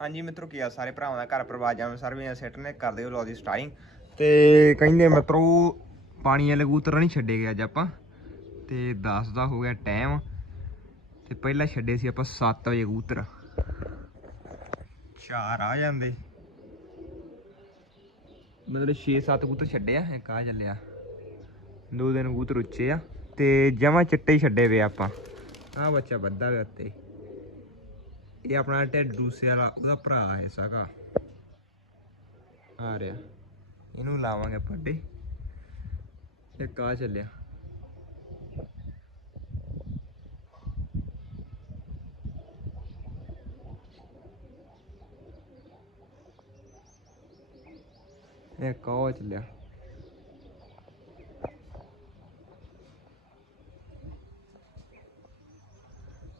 ਹਾਂਜੀ ਮਿੱਤਰੋ, ਕੀ ਆ ਸਾਰੇ ਭਰਾਵਾਂ ਦਾ ਘਰ ਪਰਿਵਾਰ ਜਾਵੇਂ ਸਰਵੀਆਂ ਸੈਟ ਨੇ ਕਰਦੇ ਹੋ ਲੋ ਦੀ ਸਟਾਰਟਿੰਗ ਤੇ ਕਹਿੰਦੇ ਮਿੱਤਰੋ, ਪਾਣੀ ਵਾਲੇ ਕਬੂਤਰ ਨਹੀਂ ਛੱਡੇ ਗਏ ਅੱਜ ਆਪਾਂ। ਤੇ 10 ਦਾ ਹੋ ਗਿਆ ਟਾਈਮ ਤੇ ਪਹਿਲਾਂ ਛੱਡੇ ਸੀ ਆਪਾਂ 7 ਵਜੇ ਕਬੂਤਰ। ਚਾਰ ਆ ਜਾਂਦੇ। ਮਤਲਬ 6-7 ਕਬੂਤਰ ਛੱਡੇ ਆ, ਇੱਕ ਆ ਚੱਲਿਆ। ਦੋ ਦਿਨ ਕਬੂਤਰ ਉੱਚੇ ਆ। ਤੇ ਜਮਾ ਚਿੱਟੇ ਛੱਡੇ ਵੇ ਆਪਾਂ। ਆ ਬੱਚਾ ਵੱਧਾ ਵੇ ਉੱਤੇ। ਇਹ ਆਪਣਾ ਢਿੱਡ ਦੂਸੇ ਵਾਲਾ ਉਹਦਾ ਭਰਾ ਹੈ ਸਾਗਾ। ਆ ਰਿਹਾ। ਇਹਨੂੰ ਲਾਵਾਂਗੇ ਪੱਡੇ ਇੱਕ ਆ ਚੱਲਿਆ? ਇੱਕ ਉਹ ਚੱਲਿਆ?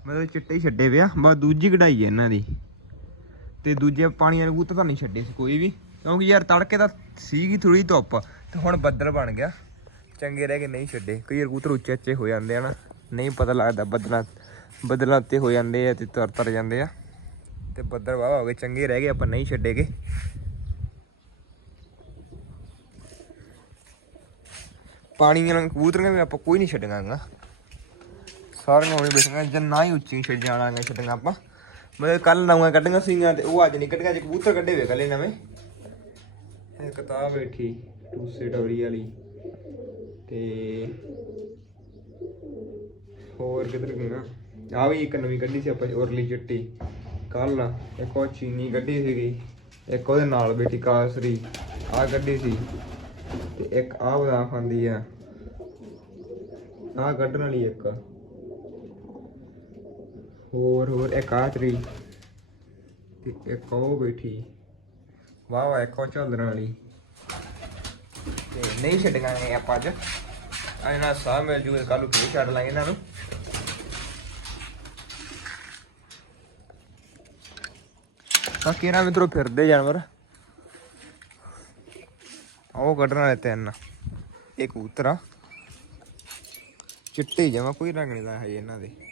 ਮਤਲਬ ਚਿੱਟੇ ਹੀ ਛੱਡੇ ਪਿਆ, ਬਸ ਦੂਜੀ ਕਢਾਈ ਹੈ ਇਹਨਾਂ ਦੀ। ਤੇ ਦੂਜੇ ਪਾਣੀ ਵਾਲੇ ਕਬੂਤਰ ਤਾਂ ਨਹੀਂ ਛੱਡੇ ਸੀ ਕੋਈ ਵੀ। ਕਿਉਂਕਿ ਯਾਰ ਤੜਕੇ ਤਾਂ ਸੀਗੀ ਥੋੜੀ ਧੁੱਪ, ਤੇ ਹੁਣ ਬੱਦਲ ਬਣ ਗਿਆ। ਚੰਗੇ ਰਹਿ ਕੇ ਨਹੀਂ ਛੱਡੇ। ਕਈ ਵਾਰ ਕਬੂਤਰ ਉੱਚੇ ਉੱਚੇ ਹੋ ਜਾਂਦੇ ਆ ਨਾ, ਨਹੀਂ ਪਤਾ ਲੱਗਦਾ ਬੱਦਲਾਂ ਬੱਦਲਾਂ ਉੱਤੇ ਹੋ ਜਾਂਦੇ ਆ ਤੇ ਤਰ ਤਰ ਜਾਂਦੇ ਆ। ਤੇ ਬੱਦਲ ਵਾਹ ਹੋ ਗਏ, ਚੰਗੇ ਰਹਿ ਗਏ, ਆਪਾਂ ਨਹੀਂ ਛੱਡੇਗੇ। ਪਾਣੀ ਵਾਲੇ ਕਬੂਤਰਾਂ ਵੀ ਆਪਾਂ ਕੋਈ ਨਹੀਂ ਛੱਡਾਂਗਾ ਸਾਰੀਆਂ ਹੋਣੀ ਬੈਠੀਆਂ ਜਾਂ ਹੀ ਉੱਚੀ ਛੱਡ ਜਾਣਾਂਗੇ ਛੱਡਾਂਗਾ ਆਪਾਂ। ਮਤਲਬ ਕੱਲ ਨਵਾਂ ਕੱਢੀਆਂ ਸੀਗੀਆਂ ਤੇ ਉਹ ਅੱਜ ਨਹੀਂ ਕੱਢੀਆਂ, ਅੱਜ ਕਬੂਤਰ ਕੱਢੇ ਵੇ ਕੱਲੇ ਨਵੇਂ। ਇਹ ਕਿਤਾਬ ਬੈਠੀ, ਟੂਸੇ ਟਵਰੀ ਵਾਲੀ। ਤੇ ਹੋਰ ਕਿਧਰ ਗਈਆਂ? ਆ ਵੀ ਇੱਕ ਨਵੀਂ ਕੱਢੀ ਸੀ ਆਪਾਂ, ਉਰਲੀ ਚਿੱਟੀ। ਕੱਲ ਇੱਕ ਉਹ ਚੀਨੀ ਕੱਢੀ ਸੀਗੀ, ਇੱਕ ਉਹਦੇ ਨਾਲ ਬੈਠੀ ਕਾਸਰੀ। ਆ ਕੱਢੀ ਸੀ ਤੇ ਇੱਕ ਆ ਬਦਾ ਖਾਂਦੀ ਆ। ਆ ਕੱਢਣ ਵਾਲੀ ਇੱਕ। ਹੋਰ ਹੋਰ, ਇੱਕ ਆ ਤਰੀ ਤੇ ਇੱਕ ਉਹ ਬੈਠੀ। ਵਾਹ ਵਾਹ ਇੱਕ ਉਹ ਝੱਲਣ ਵਾਲੀ। ਤੇ ਨਹੀਂ ਛੱਡਾਂਗੇ ਆਪਾਂ ਅੱਜ। ਅੱਜ ਸਾਹ ਮਿਲ ਜੂਗਾ ਕੱਲ ਨੂੰ ਫੇਰ ਛੱਡ ਲਾਂਗੇ ਇਹਨਾਂ ਨੂੰ। ਬਾਕੀ ਕਿਹੜਾ ਮਿੱਤਰੋ ਫਿਰਦੇ ਜਾਨਵਰ। ਉਹ ਕੱਢਣ ਵਾਲੇ ਤਿੰਨ। ਇਹ ਕਬੂਤਰ ਆ। ਚਿੱਟੇ ਜਮਾ ਕੋਈ ਰੰਗ ਨਹੀਂ ਦਾ ਹਜੇ ਇਹਨਾਂ ਦੇ।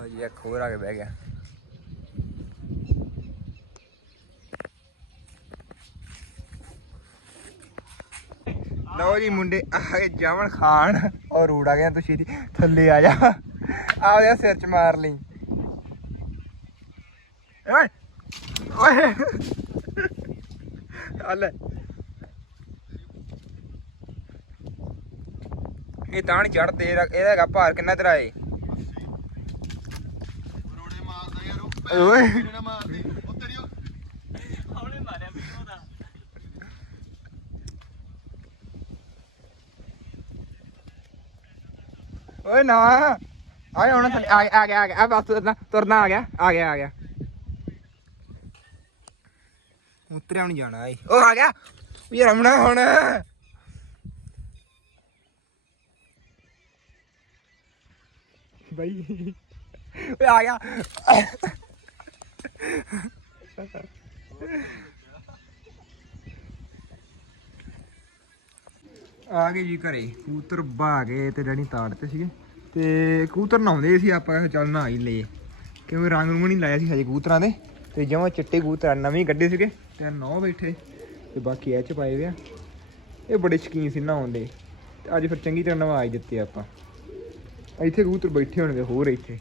ਲਓ ਜੀ ਇੱਕ ਆ ਕੇ ਬਹਿ ਗਿਆ। ਲਓ ਜੀ ਮੁੰਡੇ, ਆ ਗਏ ਜਾਵਣ ਖਾਨ ਔਰ ਰੂੜ ਆ ਗਿਆ ਤੁਸੀਂ ਥੱਲੇ ਆ ਜਾ। ਆ ਜਾ ਸਿਰ ਚ ਮਾਰ ਲਈ। ਓਏ ਓਏ। ਹਲੇ ਇਹ ਤਾਂ ਚੜ ਤੇ ਇਹਦਾ ਹੈਗਾ ਭਾਰ ਕਿੰਨਾ ਤੇਰਾ ਏ ਰੋੜੇ ਮਾਰਦਾ ਯਾਰ ਉਹ ਓਏ। ਪੈਰ ਮਾਰਦੀ ਉਹ ਤੇਰੀ ਉਹ ਓਏ ਨਾ। ਆਏ ਹੁਣ ਥੱਲੇ। ਆ ਗਿਆ ਆ ਗਿਆ ਆ ਗਿਆ। ਆ ਬਸ ਤੁਰਨਾ ਤੁਰਨਾ ਆ ਗਿਆ। ਆ ਗਿਆ ਆ ਗਿਆ। ਉਤਰਿਆ ਨਹੀਂ ਜਾਣਾ ਏ ਉਹ ਆ ਗਿਆ। ਉਹ ਯਾਰ ਰਮਣਾ ਹੁਣ। ਬਈ। ਓਏ ਆ ਗਿਆ। ਆ ਗਏ ਜੀ ਘਰੇ ਕੂਤਰ ਬਾ ਗਏ ਤੇ ਡੈਡੀ ਤਾੜ ਤੇ ਸੀਗੇ। ਤੇ ਕੂਤਰ ਨਹਾਉਂਦੇ ਸੀ ਆਪਾਂ, ਚੱਲ ਨਹਾ ਹੀ ਲਏ ਕਿਉਂਕਿ ਰੰਗ ਰੂੰਗ ਨਹੀਂ ਲਾਇਆ ਸੀ ਹਜੇ ਕੂਤਰਾਂ ਦੇ। ਤੇ ਜਮਾ ਚਿੱਟੇ ਕਬੂਤਰ ਨਵੇਂ ਕੱਢੇ ਸੀਗੇ। ਤੇ ਨੌ ਬੈਠੇ, ਤੇ ਬਾਕੀ ਇਹ ਚ ਪਾਏ ਵੇ ਆ। ਇਹ ਬੜੇ ਸ਼ਕੀਨ ਸੀ ਨਹਾਉਣ ਦੇ। ਤੇ ਅੱਜ ਫਿਰ ਚੰਗੀ ਤਰ੍ਹਾਂ ਨਵਾ ਹੀ ਦਿੱਤੇ ਆਪਾਂ। ਇੱਥੇ ਕੂਤਰ ਬੈਠੇ ਹੋਣਗੇ, ਹੋਰ ਇੱਥੇ।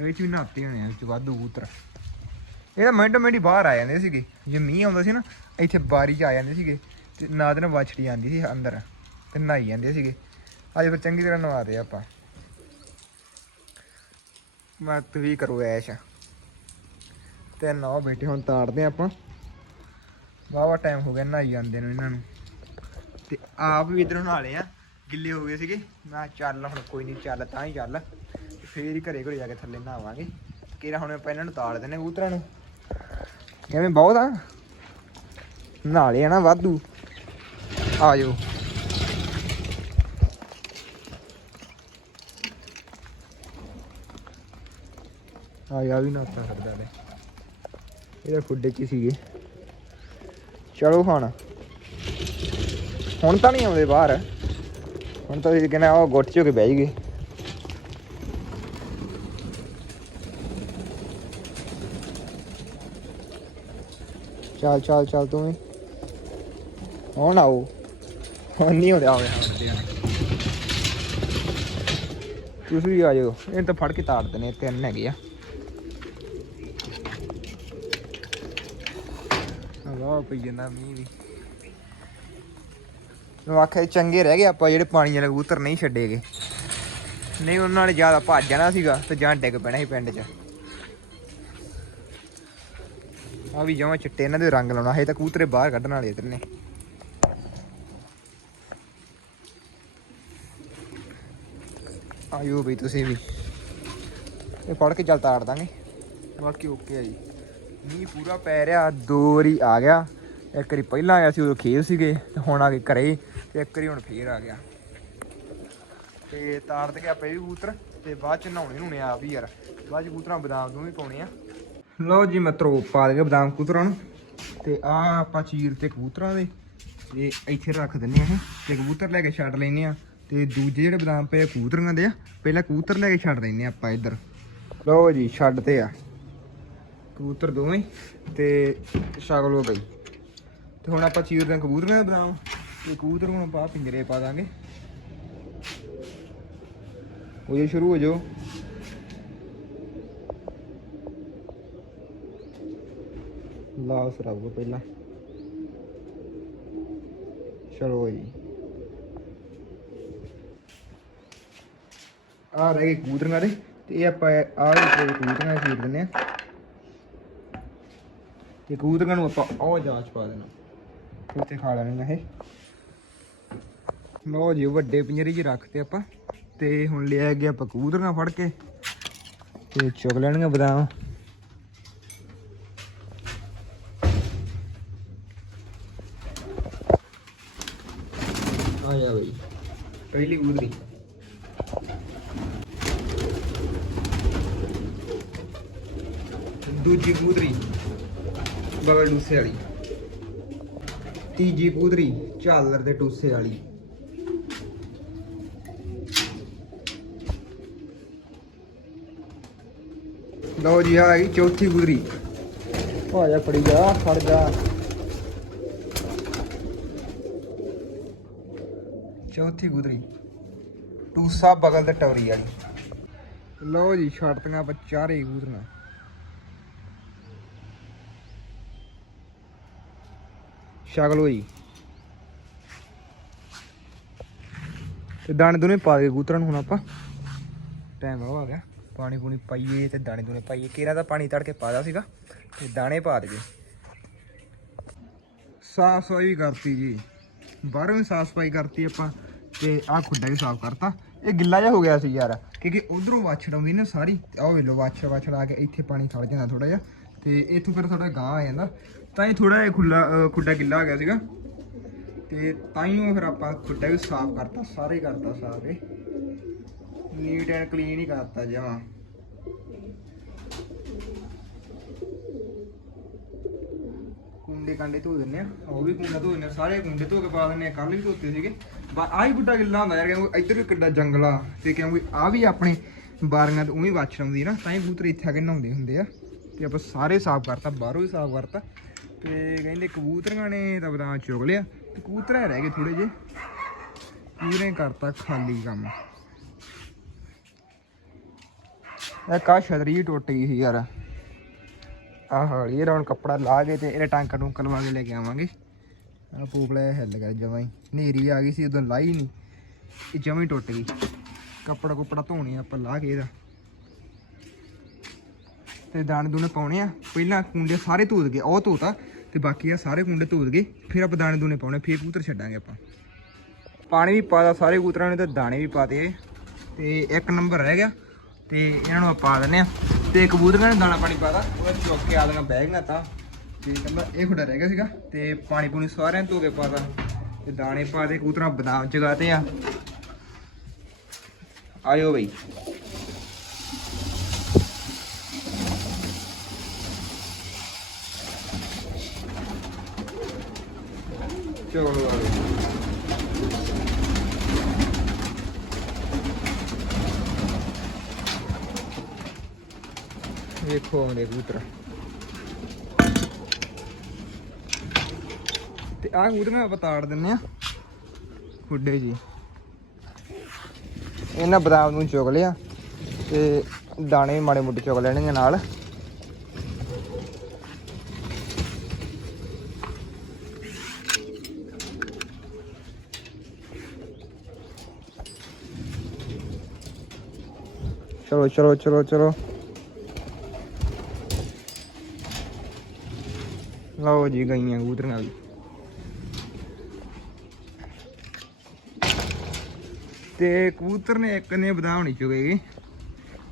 ਇਹ ਚ ਵੀ ਨਹਾਤੇ ਹੋਣੇ ਆ, ਇਹ ਚ ਵਾਧੂ ਕੂਤਰ ਇਹ ਤਾਂ ਮਿੰਟ ਮਿੰਟ ਹੀ ਬਾਹਰ ਆ ਜਾਂਦੇ ਸੀਗੇ। ਜੇ ਮੀਂਹ ਆਉਂਦਾ ਸੀ ਨਾ, ਇੱਥੇ ਬਾਰੀ ਚ ਆ ਜਾਂਦੇ ਸੀਗੇ ਤੇ ਨਾ ਦੇ ਨਾਲ ਵਛੜੀ ਆਂਦੀ ਸੀ ਅੰਦਰ ਤੇ ਨਹਾਈ ਜਾਂਦੇ ਸੀਗੇ। ਅੱਜ ਫਿਰ ਚੰਗੀ ਤਰ੍ਹਾਂ ਨਵਾਦੇ ਆਪਾਂ। ਮਤ ਵੀ ਕਰੋ ਐਸ਼। ਤੇ ਨਾ ਬੇਟੇ ਹੁਣ ਤਾੜਦੇ ਆਪਾਂ। ਵਾਵਾ ਟਾਈਮ ਹੋ ਗਿਆ ਨਹਾਈ ਜਾਂਦੇ ਨੂੰ ਇਹਨਾਂ ਨੂੰ। ਤੇ ਆਪ ਵੀ ਇਧਰੋਂ ਨਾਲੇ ਆ। ਗਿੱਲੇ ਹੋ ਗਏ ਸੀਗੇ। ਮੈਂ ਚੱਲ ਹੁਣ ਕੋਈ ਨਹੀਂ ਚੱਲ ਤਾਂ ਹੀ ਚੱਲ। ਤੇ ਫੇਰ ਹੀ ਘਰੇ ਘਰੇ ਜਾ ਕੇ ਥੱਲੇ ਨਹਾਵਾਂਗੇ। ਕਿਹੜਾ ਹੁਣ ਆਪਾਂ ਇਹਨਾਂ ਨੂੰ ਤਾੜ ਦਿੰਨੇ ਕਬੂਤਰਾਂ ਨੂੰ? ਐਵੇਂ ਬਹੁਤ ਆ। ਨਾਲੇ ਆ ਨਾ ਵਾਧੂ। ਆ ਜਾਓ। ਆ ਯਾ ਵੀ ਨਾਤਾ ਕਰਦਾ ਨੇ ਇਹਦੇ ਖੁੱਡੇ ਚ ਸੀਗੇ। ਚਲੋ ਹੁਣ। ਹੁਣ ਤਾਂ ਨਹੀਂ ਆਉਂਦੇ ਬਾਹਰ। ਹੁਣ ਤਾਂ ਇਹ ਕਹਿੰਦਾ ਉਹ ਗੁੱਟ ਚੋ ਕੇ ਬਹਿ ਗਏ ਚੱਲ ਚੱਲ ਚੱਲ ਤੂੰ ਵੀ। ਹੁਣ ਆਓ ਹੁਣ ਨਹੀਂ ਆਉਂਦੇ ਆਵੇ ਤੁਸੀਂ ਵੀ ਆ ਜਾਓ ਇਹ ਤਾਂ ਫੜ ਕੇ ਤਾੜ ਦਨੇ ਤਿੰਨ ਹੈਗੇ ਆ। ਹਵਾ ਪਈ ਜਾਂਦਾ ਮੀਂਹ ਵੀ ਆਖਿਆ ਚੰਗੇ ਰਹਿ ਗਏ ਆਪਾਂ ਜਿਹੜੇ ਪਾਣੀ ਵਾਲੇ ਕਬੂਤਰ ਨਹੀਂ ਛੱਡੇਗੇ। ਨਹੀਂ ਉਹਨਾਂ ਨਾਲ ਜ਼ਿਆਦਾ ਭੱਜ ਜਾਣਾ ਸੀਗਾ ਤੇ ਜਾਂ ਡਿੱਗ ਪੈਣਾ ਸੀ ਪਿੰਡ 'ਚ। ਆ ਵੀ ਜਮਾਂ ਚਿੱਟੇ ਇਹਨਾਂ ਦੇ ਰੰਗ ਲਾਉਣਾ ਹੈ ਤਾਂ ਕੂਤਰੇ ਬਾਹਰ ਕੱਢਣ ਵਾਲੇ ਇਧਰ ਨੇ। ਆਇਓ ਬਈ ਤੁਸੀਂ ਵੀ। ਇਹ ਫੜ ਕੇ ਚੱਲ ਤਾੜ ਦਾਂਗੇ। ਬਾਕੀ ਓਕੇ ਆ ਜੀ। ਮੀਂਹ ਪੂਰਾ ਪੈ ਰਿਹਾ, ਦੋ ਵਾਰੀ ਆ ਗਿਆ। ਇੱਕ ਵਾਰੀ ਪਹਿਲਾਂ ਆਇਆ ਸੀ, ਉਦੋਂ ਖੇਲ ਸੀਗੇ, ਤੇ ਹੁਣ ਆ ਕੇ ਘਰੇ, ਤੇ ਇੱਕ ਵਾਰੀ ਹੁਣ ਫੇਰ ਆ ਗਿਆ। ਤੇ ਤਾੜ ਤੇ ਗਿਆ ਪਏ ਵੀ ਕਬੂਤਰ, ਤੇ ਬਾਅਦ ਚ ਨਹਾਉਣੇ ਨੂੰ ਆ ਵੀ ਯਾਰ। ਬਾਅਦ ਚ ਕਬੂਤਰਾਂ ਬਦਾਮ ਨੂੰ ਵੀ ਪਾਉਣੇ ਆ। ਲਓ ਜੀ ਮਿੱਤਰੋ ਪਾ ਦੇ ਬਦਾਮ ਕਬੂਤਰਾਂ ਨੂੰ। ਤੇ ਆ ਆਪਾਂ ਚੀਰ ਤੇ ਕਬੂਤਰਾਂ ਦੇ। ਤੇ ਇੱਥੇ ਰੱਖ ਦਿੰਨੇ ਆ ਇਹ। ਤੇ ਕਬੂਤਰ ਲੈ ਕੇ ਛੱਡ ਲੈਨੇ ਆ। ਤੇ ਦੂਜੇ ਜਿਹੜੇ ਬਦਾਮ ਪਏ ਕਬੂਤਰਾਂ ਦੇ ਆ, ਪਹਿਲਾਂ ਕਬੂਤਰ ਲੈ ਕੇ ਛੱਡ ਦਿੰਨੇ ਆ ਆਪਾਂ ਇੱਧਰ। ਲਓ ਜੀ, ਛੱਡ ਤੇ ਆ। ਕਬੂਤਰ ਦੋਵੇਂ। ਤੇ ਸ਼ਾਗਲ ਹੋ ਗਈ। ਤੇ ਹੁਣ ਆਪਾਂ ਚੀਰਦੇ ਆ ਕਬੂਤਰਾਂ ਦੇ ਬਦਾਮ। ਤੇ ਕਬੂਤਰ ਹੁਣ ਆਪਾਂ ਪਿੰਜਰੇ ਪਾ ਦਾਂਗੇ। ਹੋ ਜਾ ਸ਼ੁਰੂ ਹੋ ਜਾਓ। ਲਾਓ ਸਰਾਬੋ ਪਹਿਲਾਂ। ਚਲੋ ਜੀ। ਆ ਰਹਿ ਗਏ ਕਬੂਤਰਾਂ ਦੇ, ਤੇ ਇਹ ਆਪਾਂ ਆਹ ਵੀ ਕਬੂਤਰਾਂ ਦੇ ਦਿੰਨੇ ਆ ਤੇ ਕਬੂਤਰਾਂ ਨੂੰ ਆਪਾਂ ਉਹ ਜਾਂਚ ਪਾ ਦੇਣਾ। ਉੱਤੇ ਖਾ ਲੈਣੇ ਇਹ। ਲਓ ਜੀ, ਵੱਡੇ ਪਿੰਜਰੇ 'ਚ ਰੱਖਤੇ ਆਪਾਂ। ਤੇ ਹੁਣ ਲਿਆ ਗਿਆ ਆਪਾਂ ਕਬੂਤਰਾਂ ਫੜ ਕੇ। ਤੇ ਚੁਗ ਲੈਣਗੇ ਬਦਾਮ। ਆ ਜਾ ਬਈ। ਪਹਿਲੀ ਕਬੂਤਰੀ ਦੂਜੀ ਕਬੂਤਰੀ ਬਗਲ ਟੂਸੇ ਵਾਲੀ। ਤੀਜੀ ਕਬੂਤਰੀ ਝਾਲਰ ਦੇ ਟੂਸੇ ਵਾਲੀ। ਲਓ ਜੀ ਆ ਗਈ ਚੌਥੀ ਕਬੂਤਰੀ ਆ ਜਾ ਫੜੀ ਜਾ ਫੜ ਜਾ। ਚੌਥੀ ਕਬੂਤਰੀ ਟੂਸਾ ਬਗਲ ਤੇ ਟਵਰੀ ਵਾਲੀ। ਲਓ ਜੀ, ਛੱਡਤੀਆਂ ਆਪਾਂ ਚਾਰੇ ਕਬੂਤਰੀਆਂ ਸ਼ਕਲ ਹੋਈ ਤੇ ਦਾਣੇ ਦੁਨੇ ਪਾ ਦੇ ਕਬੂਤਰਾਂ ਨੂੰ ਹੁਣ ਆਪਾਂ। ਟਾਈਮ ਆ ਗਿਆ। ਪਾਣੀ ਪੂਣੀ ਪਾਈਏ ਤੇ ਦਾਣੇ ਦੁਨੇ ਪਾਈਏ। ਕੇਰਾ ਦਾ ਪਾਣੀ ਤੜ ਕੇ ਪਾਦਾ ਸੀਗਾ ਤੇ ਦਾਣੇ ਪਾ ਦਈਏ ਸਾਫ਼ ਸਫ਼ਾਈ ਕਰਤੀ ਜੀ। ਬਾਹਰੋਂ ਵੀ ਸਾਫ਼ ਸਫ਼ਾਈ ਕਰਤੀ ਆਪਾਂ ਤੇ ਆਹ ਖੁੱਡਾ ਵੀ ਸਾਫ਼ ਕਰਤਾ। ਇਹ ਗਿੱਲਾ ਜਿਹਾ ਹੋ ਗਿਆ ਸੀ ਯਾਰ, ਕਿਉਂਕਿ ਉਧਰੋਂ ਵਾਛੜ ਆਉਂਦੀ ਨਾ ਸਾਰੀ, ਆਹ ਵੇਖ ਲਓ ਵਾਛੜ ਵਾਛੜ ਆ ਕੇ ਇੱਥੇ ਪਾਣੀ ਖੜ ਜਾਂਦਾ ਥੋੜਾ ਜਿਹਾ, ਤੇ ਇੱਥੋਂ ਫਿਰ ਥੋੜਾ ਗਾਂ ਆ ਜਾਂਦਾ। ਤਾਂ ਹੀ ਥੋੜਾ ਜਿਹਾ ਖੁੱਲਾ ਖੁੱਡਾ ਗਿੱਲਾ ਹੋ ਗਿਆ ਸੀਗਾ। ਤੇ ਤਾਂ ਹੀ ਉਹ ਫਿਰ ਆਪਾਂ ਖੁੱਡਾ ਵੀ ਸਾਫ਼ ਕਰਤਾ, ਸਾਰੇ ਕਰਤਾ ਸਾਫ਼ ਇਹ ਨੀਟ ਐਂਡ ਕਲੀਨ ਹੀ ਕਰਤਾ ਜਮਾ ਕੁੰਡੇ ਕਾਂਡੇ ਧੋ ਦਿੰਨੇ ਆ, ਉਹ ਵੀ ਕੁੰਡਾ ਧੋ ਦਿੰਨੇ ਆ, ਸਾਰੇ ਕੁੰਡੇ ਧੋ ਕੇ ਪਾ ਦਿੰਨੇ ਆ ਕੱਲ ਵੀ ਧੋਤੇ ਸੀਗੇ। ਬਾ, ਆਹ ਹੀ ਬੁੱਢਾ ਗਿੱਲਾ ਹੁੰਦਾ ਯਾਰ, ਕਿਉਂਕਿ ਇੱਧਰ ਵੀ ਕਿੱਡਾ ਜੰਗਲ ਆ ਤੇ ਕਿਉਂਕਿ ਆ ਵੀ ਆਪਣੇ ਬਾਰੀਆਂ ਤੋਂ ਉਵੇਂ ਵਾਛ ਆਉਂਦੀ ਨਾ, ਤਾਂ ਹੀ ਕਬੂਤਰ ਇੱਥੇ ਆ ਕੇ ਨਹਾਉਂਦੇ ਹੁੰਦੇ ਆ। ਤੇ ਆਪਾਂ ਸਾਰੇ ਸਾਫ਼ ਕਰਤਾ, ਬਾਹਰੋਂ ਵੀ ਸਾਫ਼ ਕਰਤਾ। ਤੇ ਕਹਿੰਦੇ ਕਬੂਤਰਾਂ ਨੇ ਤਾਂ ਬਦਾਮ ਚੁਗ ਲਿਆ। ਤੇ ਕਬੂਤਰ ਰਹਿ ਗਏ ਥੋੜੇ ਜੇ ਪੂਰੇ ਕਰਤਾ ਖਾਲੀ ਕੰਮ। ਇਹ ਕਾ ਛਤਰੀ ਟੁੱਟ ਗਈ ਸੀ ਯਾਰ। ਆਹ ਹਾਲੀ ਇਹ ਹੁਣ ਕੱਪੜਾ ਲਾ ਕੇ ਤੇ ਇਹਦੇ ਟਾਂਕਾ ਟੂੰਕਾ ਲਵਾ ਕੇ ਲੈ ਕੇ ਆਵਾਂਗੇ। ਆ ਪੂਪਲਾ ਹਿੱਲ ਗਿਆ ਜਮਾਂ ਹੀ। ਹਨੇਰੀ ਆ ਗਈ ਸੀ, ਉਦੋਂ ਲਾਈ ਨਹੀਂ। ਇਹ ਜਮਾਂ ਹੀ ਟੁੱਟ ਗਈ। ਕੱਪੜਾ ਕੁਪੜਾ ਧੋਣੇ ਆਪਾਂ, ਲਾ ਕੇ ਇਹਦਾ। ਤੇ ਦਾਣੇ ਦੂਣੇ ਪਾਉਣੇ ਆ। ਪਹਿਲਾਂ ਕੁੰਡੇ ਸਾਰੇ ਧੂਤ ਗਏ ਉਹ ਧੋਤਾ। ਤੇ ਬਾਕੀ ਆ ਸਾਰੇ ਕੁੰਡੇ ਧੋ ਗਏ ਫਿਰ ਆਪਾਂ ਦਾਣੇ ਦੂਣੇ ਪਾਉਣੇ, ਫਿਰ ਕੂਤਰ ਛੱਡਾਂਗੇ ਆਪਾਂ। ਪਾਣੀ ਵੀ ਪਾਦਾ ਸਾਰੇ ਕੂਤਰਾਂ ਨੇ ਤੇ ਦਾਣੇ ਵੀ ਪਾਤੇ ਤੇ ਇੱਕ ਨੰਬਰ ਰਹਿ ਗਿਆ। ਤੇ ਇਹਨਾਂ ਨੂੰ ਆਪਾਂ ਪਾ ਦਿੰਨੇ ਆ। ਤੇ ਕਬੂਤਰਾਂ ਨੇ ਦਾਣਾ ਪਾਣੀ ਪਾਦਾ ਉਹ ਚੁੱਕ ਕੇ ਆਦੀਆਂ ਬਹਿ ਗਈਆਂ ਤਾਂ। ਤੇ ਨੰਬਰ ਇਹ ਖੁੱਡਾ ਰਹਿ ਗਿਆ ਸੀਗਾ, ਤੇ ਪਾਣੀ ਪੂਣੀ ਸਾਰਿਆਂ ਨੇ ਧੋ ਕੇ ਪਾਦਾ ਤੇ ਦਾਣੇ ਪਾ ਦੇ, ਕਬੂਤਰਾਂ ਬਦਾਮ ਜਗਾਤੇ ਆ। ਆਇਓ ਬਈ। ਚਲੋ ਆ ਵੇਖੋ ਆਉਂਦੇ ਕਬੂਤਰ ਤੇ ਆਹ ਕਬੂਤਰਾਂ ਆਪਾਂ ਤਾੜ ਦਿੰਨੇ ਆ ਖੁੱਡੇ ਜੀ। ਇਹਨਾਂ ਬਦਾਮ ਨੂੰ ਚੁਗ ਲਿਆ ਤੇ ਦਾਣੇ ਮਾੜੇ ਮੋਟੇ ਚੁਗ ਲੈਣਗੇ ਨਾਲ। ਚਲੋ ਚਲੋ ਚਲੋ ਚਲੋ। ਲਓ ਜੀ ਗਈਆਂ ਕਬੂਤਰੀਆਂ ਵੀ ਤੇ ਕਬੂਤਰ ਨੇ ਇੱਕ ਨੇ ਬਦਾਮ ਨਹੀਂ ਚੁਗੇਗੇ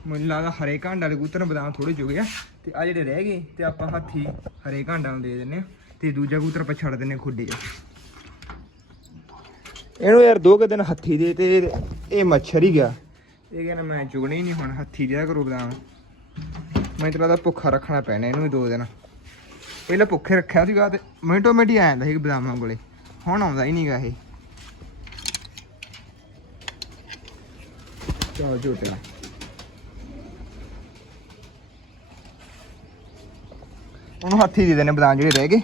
ਮੈਨੂੰ ਲੱਗਦਾ ਹਰੇ ਘਾਂਡਾ ਦੇ ਕਬੂਤਰ ਨੇ ਬਦਾਮ ਥੋੜੇ ਚੁਗੇ ਆ। ਤੇ ਆ ਜਿਹੜੇ ਰਹਿ ਗਏ, ਤੇ ਆਪਾਂ ਹੱਥੀ ਹਰੇ ਘਾਂਡਾ ਨੂੰ ਦੇ ਦਿੰਨੇ ਆ। ਤੇ ਦੂਜਾ ਕਬੂਤਰ ਆਪਾਂ ਛੱਡ ਦਿੰਨੇ ਖੁੱਡੇ 'ਚ ਇਹਨੂੰ ਯਾਰ ਦੋ ਕੁ ਦਿਨ ਹੱਥੀ ਦੇ ਤੇ ਇਹ ਮੱਛਰ ਹੀ ਗਿਆ। ਇਹ ਕਹਿੰਦਾ ਮੈਂ ਚੁਗਣੇ ਹੀ ਨਹੀਂ ਹੁਣ, ਹੱਥੀ ਦਿਆ ਕਰੋ ਬਦਾਮ। ਮੈਂ ਤਾਂ ਲੱਗਦਾ ਭੁੱਖਾ ਰੱਖਣਾ ਪੈਣਾ ਇਹਨੂੰ ਵੀ ਦੋ ਦਿਨ। ਪਹਿਲਾਂ ਭੁੱਖੇ ਰੱਖਿਆ ਸੀਗਾ ਤੇ ਮਿੰਟੋ ਮਿੰਟ ਹੀ ਆ ਜਾਂਦਾ ਸੀ ਬਦਾਮਾਂ ਕੋਲੇ। ਹੁਣ ਆਉਂਦਾ ਹੀ ਨਹੀਂਗਾ ਇਹ। ਚਲੋ ਝੂਟੇ ਉਹਨੂੰ ਹੱਥੀ ਦੇ ਦੇਣੇ ਬਦਾਮ ਜਿਹੜੇ ਰਹਿ ਗਏ,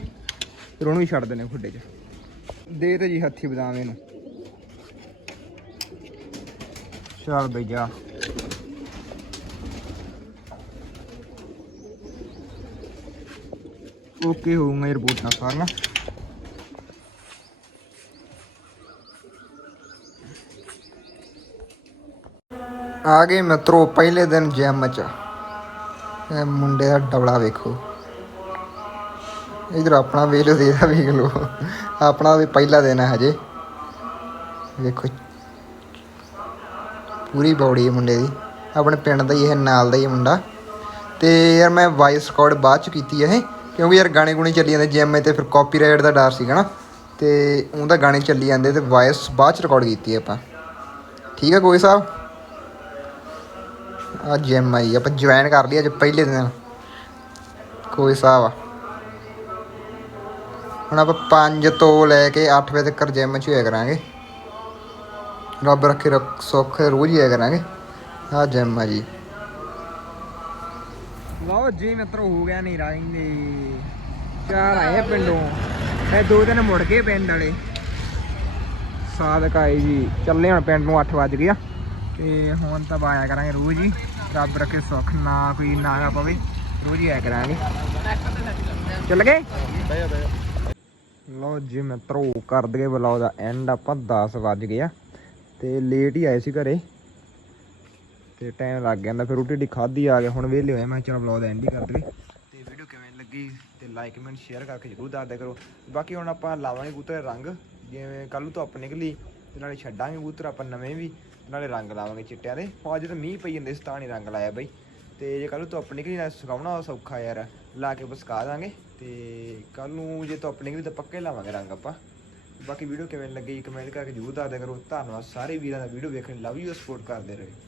ਫਿਰ ਉਹਨੂੰ ਵੀ ਛੱਡ ਦੇਣੇ ਖੁੱਡੇ 'ਚ। ਦੇ ਤੇ ਜੀ ਹੱਥੀ ਬਦਾਮ ਇਹਨੂੰ। ਚਲ ਬਈ ਜਾ। ਓਕੇ ਹੋਊਗਾ ਰਿਪੋਰਟਾਂ ਸਾਰੀਆਂ। ਆ ਗਏ ਮਿੱਤਰੋ ਪਹਿਲੇ ਦਿਨ ਜਿਮ ਚ। ਇਹ ਮੁੰਡੇ ਦਾ ਡਬਲਾ ਵੇਖੋ। ਇਧਰ ਆਪਣਾ ਵੇਖ ਲਓ ਤੇ ਵੇਖ ਲਓ। ਆਪਣਾ ਵੀ ਪਹਿਲਾ ਦਿਨ ਹੈ ਹਜੇ। ਵੇਖੋ। ਪੂਰੀ ਬੌਡੀ ਮੁੰਡੇ ਦੀ। ਆਪਣੇ ਪਿੰਡ ਦਾ ਹੀ ਇਹ ਨਾਲ ਦਾ ਹੀ ਮੁੰਡਾ। ਤੇ ਯਾਰ ਮੈਂ ਵਾਈਸ ਰਿਕਾਰਡ ਬਾਅਦ ਚ ਕੀਤੀ ਇਹ। ਕਿਉਂਕਿ ਯਾਰ ਗਾਣੇ ਗੁਣੇ ਚੱਲੀ ਜਾਂਦੇ ਜਿਮ ਤੇ ਫਿਰ ਕਾਪੀਰਾਈਟ ਦਾ ਡਰ ਸੀਗਾ ਨਾ, ਤੇ ਉਹਦਾ ਗਾਣੇ ਚੱਲੀ ਜਾਂਦੇ ਤੇ ਵਾਇਸ ਬਾਅਦ ਚ ਰਿਕਾਰਡ ਕੀਤੀ ਆਪਾਂ। ਠੀਕ ਹੈ ਕੋਈ ਸਾਹਿਬ? ਆ ਜਿਮ ਆਈ ਆਪਾਂ ਜੁਆਇਨ ਕਰ ਲਈ ਅੱਜ ਪਹਿਲੇ ਦਿਨ। ਕੋਈ ਸਾਹਿਬ ਆ। ਹੁਣ ਆਪਾਂ 5 ਤੋਂ ਲੈ ਕੇ 8 ਵਜੇ ਤੱਕ ਜਿਮ ਚ ਹੋਇਆ ਕਰਾਂਗੇ। ਰੱਬ ਰੱਖੇ ਰੱਖ ਸੁੱਖ, ਰੋਜ਼ ਹੀ ਆਇਆ ਕਰਾਂਗੇ। ਆ ਜਿਮ ਆ ਜੀ। ਲਓ ਜੀ ਮਿੱਤਰੋ, ਹੋ ਗਿਆ ਨਹੀਂ ਰਾਇੰਦੇ ਚਾਰ ਆਏ ਪਿੰਡੋਂ। ਇਹ ਦੋ ਦਿਨ ਮੁੜ ਗਏ ਪਿੰਡ ਵਾਲੇ। ਸਾਦਕ ਆਏ ਜੀ। ਚੱਲੇ ਹੁਣ ਪਿੰਡ ਨੂੰ 8 ਵਜ ਗਿਆ ਤੇ ਹੁਣ ਤਾਂ ਆਇਆ ਕਰਾਂਗੇ ਰੋਜ਼ ਹੀ। ਰੱਬ ਰੱਖੇ ਸੁੱਖ, ਨਾ ਕੋਈ ਨਾਗਾ ਪਵੇ। ਰੋਜ਼ ਹੀ ਆਇਆ ਕਰਾਂਗੇ। ਚੱਲ ਗਏ? ਲਓ ਜੀ ਮਿੱਤਰੋ, ਕਰ ਦਗੇ ਬਲੌਗ ਦਾ ਐਂਡ ਆਪਾਂ 10 ਵਜ ਗਿਆ ਤੇ ਲੇਟ ਹੀ ਆਏ ਸੀ ਘਰੇ। ਤੇ ਟਾਈਮ ਲੱਗ ਜਾਂਦਾ ਫਿਰ ਰੋਟੀ ਡੀ ਖਾਧੀ ਆ ਗਿਆ ਹੁਣ ਵਿਹਲੇ ਹੋਏ ਮੈਂ ਚਲ ਬਲੌਗ ਦਾ ਐਂਡ ਹੀ ਕਰ ਦਗੇ ਤੇ ਵੀਡੀਓ ਕਿਵੇਂ ਲੱਗੀ? ਤੇ ਲਾਈਕ ਕਮੈਂਟ ਸ਼ੇਅਰ ਕਰਕੇ ਜਰੂਰ ਦੱਸ ਦਿਆ ਕਰੋ। ਬਾਕੀ ਹੁਣ ਆਪਾਂ ਲਾਵਾਂਗੇ ਕਬੂਤਰ ਰੰਗ, ਜਿਵੇਂ ਕੱਲ ਨੂੰ ਧੁੱਪ ਨਿਕਲੀ, ਤੇ ਨਾਲੇ ਛੱਡਾਂਗੇ ਕਬੂਤਰ ਆਪਾਂ ਨਵੇਂ ਵੀ ਨਾਲੇ ਰੰਗ ਲਾਵਾਂਗੇ ਚਿੱਟਿਆਂ ਦੇ। ਉਹ ਅੱਜ ਤਾਂ ਮੀਂਹ ਪਈ ਜਾਂਦੇ ਸੀ, ਤਾਂ ਨਹੀਂ ਰੰਗ ਲਾਇਆ ਬਈ। ਤੇ ਜੇ ਕੱਲ ਨੂੰ ਧੁੱਪ ਨਿਕਲੀ ਨਾ ਸੁਕਾਉਣਾ ਸੌਖਾ ਯਾਰ, ਲਾ ਕੇ ਬਸਕਾ ਦਾਂਗੇ। ਤੇ ਕੱਲ ਨੂੰ ਜੇ ਧੁੱਪ ਨਿਕਲੀ ਤਾਂ ਪੱਕੇ ਲਾਵਾਂਗੇ ਰੰਗ ਆਪਾਂ। ਬਾਕੀ ਵੀਡੀਓ ਕਿਵੇਂ ਲੱਗੀ ਕਮੈਂਟ ਕਰਕੇ ਜਰੂਰ ਦੱਸ ਕਰੋ। ਧੰਨਵਾਦ ਸਾਰੇ ਵੀਰਾਂ ਦਾ ਵੀਡੀਓ ਵੇਖਣ ਲਈ। ਲਵ ਯੂ ਸਪੋਰਟ ਕਰਦੇ ਰਹੋ।